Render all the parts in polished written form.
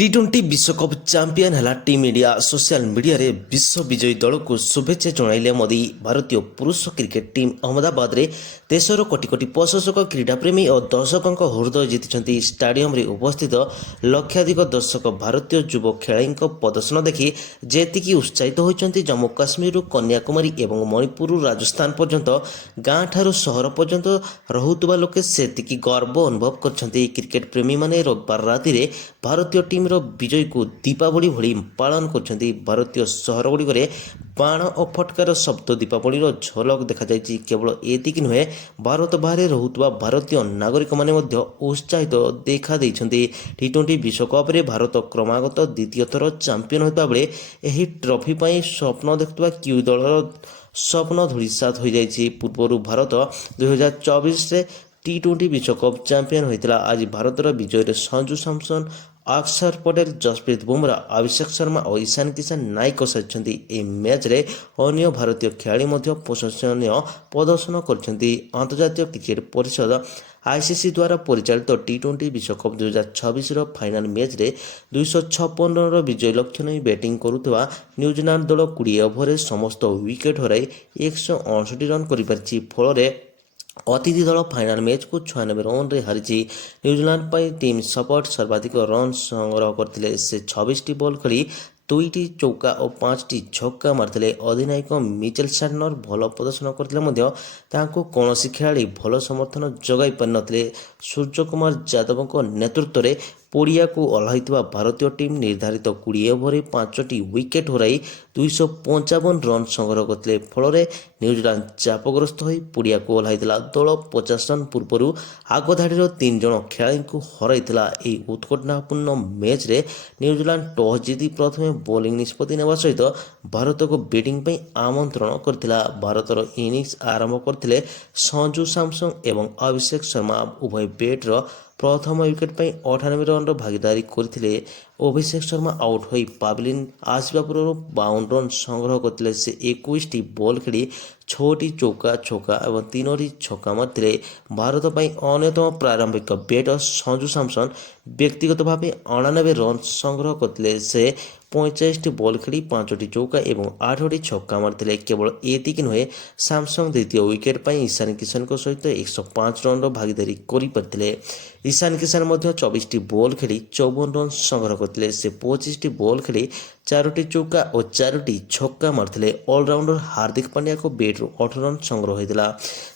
टी20 विश्वकप चैंपियन है team India social media रे विश्व विजयी दल को शुभेच्छा जणाइले मोदी। भारतीय पुरुष क्रिकेट टीम अहमदाबाद रे देशर कोटी कोटी प्रशंसक क्रीडाप्रेमी और दर्शकों हृदय जीति स्टाडियम रे उपस्थित लक्षाधिक दर्शक भारतीय युव खेलाड़ी प्रदर्शन देखि जेतिकी उत्साहित होइछन्ति। जम्मू काश्मीर कन्याकुमारी एवं मणिपुर राजस्थान पर्यंत गाँ ठारू सहर पर्यंत रहुतबा लोके सेतिकी गर्व अनुभव करछन्ति। क्रिकेट प्रेमी माने रविवार राति रे भारतीय टीम विजय को दीपावली भली पालन करछन्ति। भारतीय सहर गुड़िक बाण और फटकार शब्द दीपावली झलक देखा जायछि। केवल एतिकी नुहे भारत बाहर रहुतबा भारतीय नागरिक माने मध्य उत्साहित देखा देइछन्ति। टी20 विश्वकप रे भारत क्रमागत द्वितीय थर चैंपियन होता बेले एही ट्रॉफी पई स्वप्न देखुवा क्यू दलर स्वप्न धूलिसात हो जायछि। पूर्व भारत 2024 रे टी20 विश्वकप चैंपियन होता। आज भारतर विजय रे संजू सैमसन, अक्षर पटेल, जसप्रीत बुमराह, अभिषेक शर्मा और ईशान किशन नायक साजिଛନ୍ତି। ए मैच रे अन्य भारतीय खेलाड़ी मध्य प्रशंसनीय प्रदर्शन करछन्ति। अंतर्जातीय क्रिकेट परिषद आईसीसी द्वारा परिचालित टी20 विश्वकप 2026 फाइनाल मैच रे 256 रन विजय लक्ष्य नहीं बैटिंग करुवा न्यूजीलैंड दल 20 ओभर समस्त विकेट हराई 168 रन करिपारछि। फल अतिथि दल फाइनाल मैच को 96 रन रे हारिछि। न्यूजीलैंड पर टीम सपोर्ट सर्वाधिक रन संग्रह करथिले। से 26 बॉल खेली 2टी चौका और 5टी छक्का मारथिले। अधिनायक मिचेल सैंटनर भल प्रदर्शन करथिले मध्य तांको कोनोसी खेलाड़ी भल समर्थन जगाई पारि नथिले। सूर्य कुमार यादव नेतृत्व में पड़िया को ओह्लैथिबा भारतीय टीम निर्धारित 20 ओभर 5टी विकेट हराई 255 रन संग्रह करथिले। फल न्यूजीलैंड चापग्रस्त हो पड़िया को ओह्लैथिला। दल 50 रन पूर्व आगधाड़ीर 3 जन खेलाड़ी को हराइथिला। एही उत्कंठापूर्ण मैच रे न्यूजीलैंड टॉस जीति प्रथमे बॉलिंग निष्पत्ति नेबा सहित भारत को बैटिंग पई आमंत्रण करथिला। भारतर इनिंग्स आरंभ करथिले संजू सैमसन एवं अभिषेक शर्मा। उभय बैटर प्रथम विकेट पर 98 रन भागीदारी करथिले। अभिषेक शर्मा आउट हो पावलिन आसवा पूर्व 52 रन संग्रह करथिले। से 21टी बॉल खेली 6टी चौका छक्का और 3टी छक्का मारथिले। भारत पर अन्यतम प्रारंभिक बैटर संजू सैमसन व्यक्तिगत भाव 99 रन संग्रह करथिले। से 45टी बॉल खेली 5टी चौका और 8टी छक्का मारथिले। केवल एतिकी नुहे सैमसन द्वितीय विकेट पर ईशान किशन सहित 105 रन भागीदारी करिपारथिले। ईशान किशन 24टी बॉल खेली 54 रन संग्रह करथिले। से 25टी बॉल खेली 4टी चौका और 4टी छक्का मारथिले। ऑलराउंडर हार्दिक पांड्या को बैट 8 रन संग्रह होता।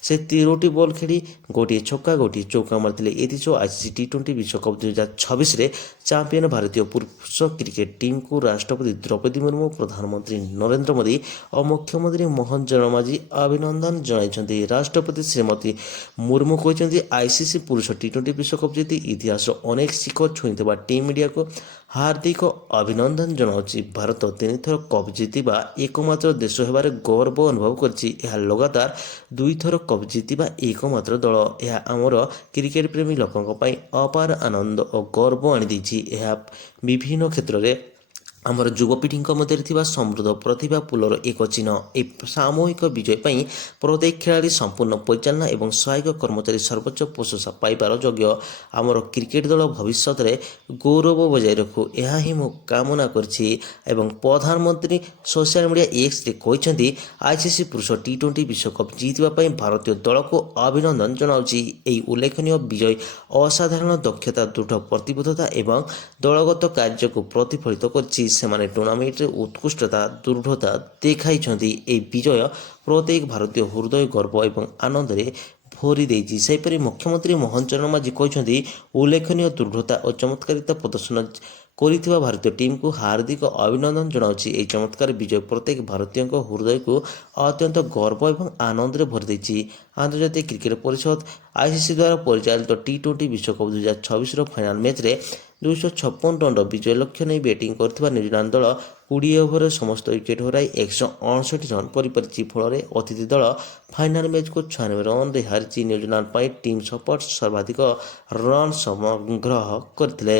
से 13टी बॉल खेली 1 छक्का 1 चौका मारथिले। एथिसह आईसीसी टी20 विश्वकप 2026 रे चैंपियन भारतीय पुरुष क्रिकेट टीम को राष्ट्रपति द्रौपदी मुर्मू, प्रधानमंत्री नरेंद्र मोदी और मुख्यमंत्री मोहन चरण मांझी अभिनंदन जणाइछन्ति। राष्ट्रपति श्रीमती मुर्मू कहते आईसीसी पुरुष टी20 विश्वकप जीति इतिहास अनेक शिखर छुईंथिबा टीम इंडिया को हार्दिक अभिनंदन जनाऊँच। भारत 3 थर कप जीतिबा एकमात्र देश होबार गर्व अनुभव करछि। यह लगातार 2 थर कप जीतिबा एकमात्र दल। यह आमर क्रिकेट प्रेमी लोकंक पई अपार आनंद और गर्व आनी दैछि। यह विभिन्न क्षेत्र में आमर युवपीढ़ी मध्य समृद्ध प्रतिभा पुलर एक चिन्ह। ए सामूहिक विजय पर प्रत्येक खेलाड़ी संपूर्ण परिचालना और सहायक कर्मचारी सर्वोच्च प्रशंसा पाइबार योग्य। आमर क्रिकेट दल भविष्य में गौरव बजाय रखू यह ही मु कामना करछि। एवं प्रधानमंत्री सोशल मीडिया एक्स रे कहते आईसीसी पुरुष टी20 विश्वकप जीतवाई भारतीय दल को अभिनंदन जनाऊँच। यह उल्लेखनीय विजय असाधारण दक्षता, दृढ़ प्रतिबद्धता और दलगत कार्य को प्रतिफलित कर सेमाने टूर्नामेंट रे उत्कृष्टता दृढ़ता देखाइछन्ति। ए विजय प्रत्येक भारतीय हृदय गर्व और आनंद रे भरी देइछि। सेपरि मुख्यमंत्री मोहन चरण मांझी कहते उल्लेखनीय दृढ़ता और चमत्कारिता प्रदर्शन करिथिबा भारतीय टीम को हार्दिक अभिनंदन जनाऊँच। यह चमत्कार विजय प्रत्येक भारतीय हृदय को अत्यंत गर्व और आनंद रे भरी देइछि। अंतर्जातीय क्रिकेट परिषद आईसीसी द्वारा परिचालित टी20 विश्वकप 2026 फाइनाल मैच रे 256 रन विजय लक्ष्य नहीं बैटिंग करथिबा न्यूजीलैंड दल 20 ओभर समस्त विकेट हराई 168 रन करिपारछि। फल अतिथि दल फाइनाल मैच को 96 रन रे हारिछि। न्यूजीलैंड पर टीम सपोर्ट सर्वाधिक रन संग्रह करथिले।